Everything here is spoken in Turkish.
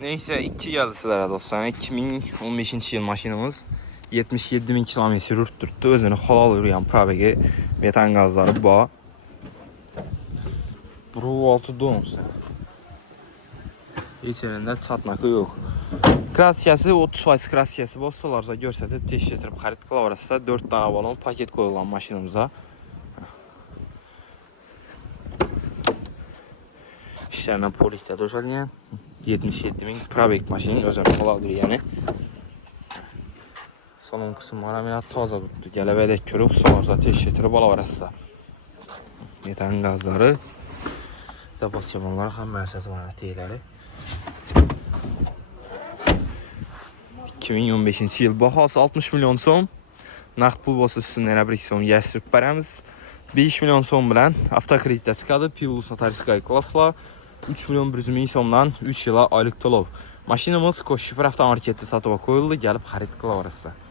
Neyse 2 geldi sizlere dostlar. 2015 yıl maşinimiz 77.000 kilometre yurt tuttu. Özünü halal yürüyen probegi metan gazları bu. Buru 6 doğumsa. Hiç yerinde çatmakı yok. Kraskası 30% kraskası bozsalarsa görsətib teşkil etirib xarid qılavarasında 4 tane balon paket koyulan maşinimize. İşlerine polisdə döşəliyən 77.000 probek maşinin özünü halal yani. Salon kısımları əminat taza tutdu. Gəlevədək görüb salarsa teşkil etirib alavarasında. Metan gazları. Zabas yamanları xam mərkəz manətiyələri. 2015 yıl bahası 60 milyon so'm. Naqd pul bo'lsa üstündən bir so'm yashirib beramiz. 5 milyon so'm bilan avtokreditda chiqadi. Plus notariskaya klassla 3 milyon 100 ming so'mdan 3 yıla aylık to'lov. Mashinamiz Ko'shshipir avtomarketda sotuvga qo'yildi. Gelib xarid qilaverasizlar.